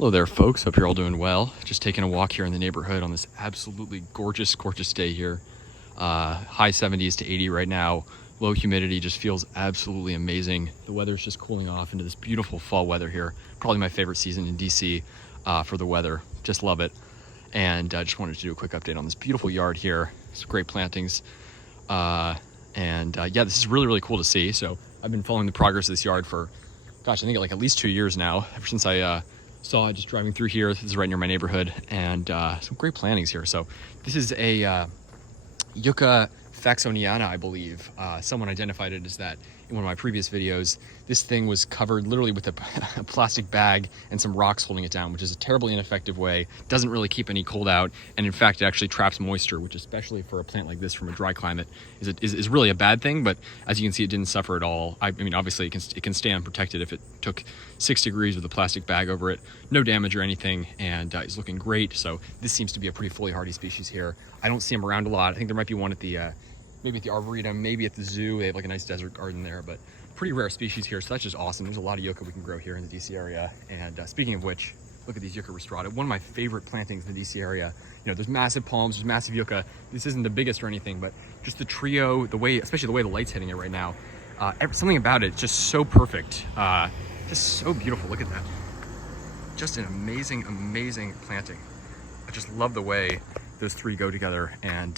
Hello there, folks. Hope you're all doing well. Just taking a walk here in the neighborhood on this absolutely gorgeous, gorgeous day here. High 70s to 80 right now. Low humidity, just feels absolutely amazing. The weather's just cooling off into this beautiful fall weather here. Probably my favorite season in DC for the weather. Just love it. And I just wanted to do a quick update on this beautiful yard here. Some great plantings. Yeah, this is really, really cool to see. So I've been following the progress of this yard for, gosh, I think like at least 2 years now, ever since I saw it just driving through here. This is right near my neighborhood, and some great plantings here. So this is a Yucca faxoniana, I believe. Someone identified it as that in one of my previous videos. This thing was covered literally with a plastic bag and some rocks holding it down, which is a terribly ineffective way. Doesn't really keep any cold out, and in fact it actually traps moisture, which especially for a plant like this from a dry climate is really a bad thing. But as you can see, it didn't suffer at all. I mean, obviously it can stay unprotected if it took 6 degrees with a plastic bag over it. No damage or anything, and it's looking great. So this seems to be a pretty fully hardy species here. I don't see them around a lot. I think there might be one at the maybe at the Arboretum, maybe at the zoo. They have like a nice desert garden there, but pretty rare species here. So that's just awesome. There's a lot of yucca we can grow here in the DC area. And speaking of which, look at these yucca rostrata. One of my favorite plantings in the DC area. You know, there's massive palms, there's massive yucca. This isn't the biggest or anything, but just the trio, the way, especially the way the light's hitting it right now, something about it, just so perfect. Just so beautiful. Look at that. Just an amazing, amazing planting. I just love the way those three go together, and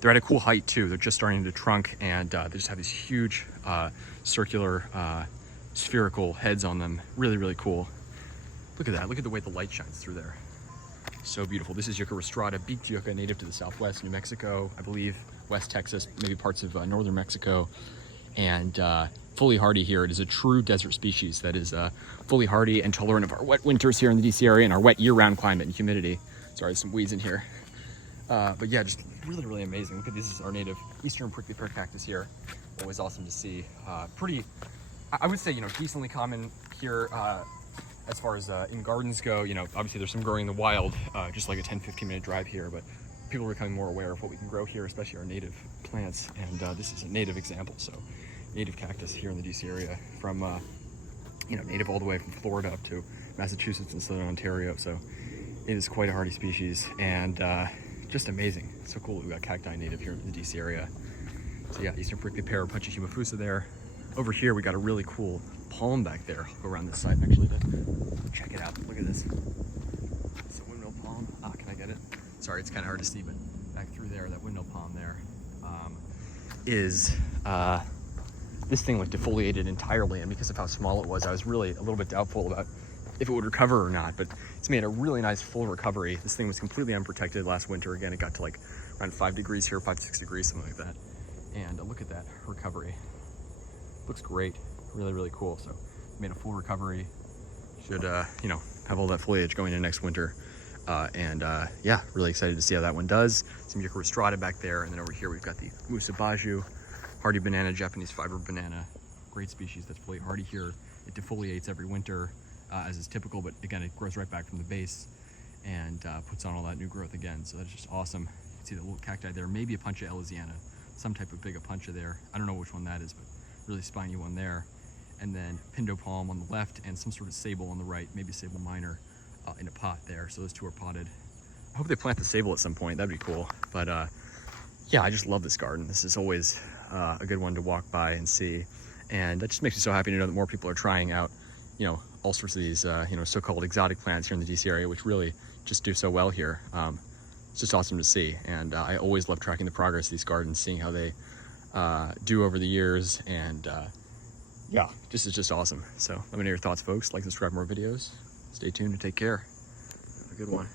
they're at a cool height too. They're just starting to trunk, and they just have these huge circular spherical heads on them. Really, really cool. Look at that. Look at the way the light shines through there. So beautiful. This is Yucca rostrata, beaked yucca, native to the Southwest, New Mexico, I believe, West Texas, maybe parts of northern Mexico, and fully hardy here. It is a true desert species that is fully hardy and tolerant of our wet winters here in the DC area and our wet year-round climate and humidity. Sorry, there's some weeds in here. But yeah, just really, really amazing. Look at this, is our native eastern prickly pear cactus here. Always awesome to see. Pretty, I would say, you know, decently common here as far as in gardens go. You know, obviously there's some growing in the wild, just like a 10-15 minute drive here, but people are becoming more aware of what we can grow here, especially our native plants. And this is a native example. So native cactus here in the DC area, from, you know, native all the way from Florida up to Massachusetts and Southern Ontario. So it is quite a hardy species, and just amazing. So cool that we got cacti native here in the DC area. So yeah, eastern prickly pear, Puncha humifusa there. Over here we got a really cool palm back there. I'll go around this side actually to check it out. Look at this. It's a windmill palm. Can I get it? Sorry, it's kind of hard to see, but back through there, that windmill palm there is this thing was defoliated entirely, and because of how small it was, I was really a little bit doubtful about if it would recover or not, but it's made a really nice full recovery. This thing was completely unprotected last winter. Again, it got to like around 5 degrees here, 5 to 6 degrees, something like that. And look at that recovery. Looks great. Really, really cool. So made a full recovery. Should, you know, have all that foliage going in next winter. Yeah, really excited to see how that one does. Some Yucca rostrata back there. And then over here, we've got the musabaju, hardy banana, Japanese fiber banana. Great species that's fully hardy here. It defoliates every winter, as is typical, but again, it grows right back from the base and puts on all that new growth again. So that's just awesome. You can see the little cacti there, maybe a Puncha elysiana, some type of big Puncha there. I don't know which one that is, but really spiny one there. And then pindo palm on the left and some sort of sable on the right, maybe sable minor in a pot there. So those two are potted. I hope they plant the sable at some point. That'd be cool. But yeah, I just love this garden. This is always a good one to walk by and see. And that just makes me so happy to know that more people are trying out, you know, all sorts of these, you know, so-called exotic plants here in the DC area, which really just do so well here. It's just awesome to see. And I always love tracking the progress of these gardens, seeing how they do over the years. And yeah, it's just awesome. So let me know your thoughts, folks. Like, subscribe, more videos. Stay tuned and take care. Have a good one.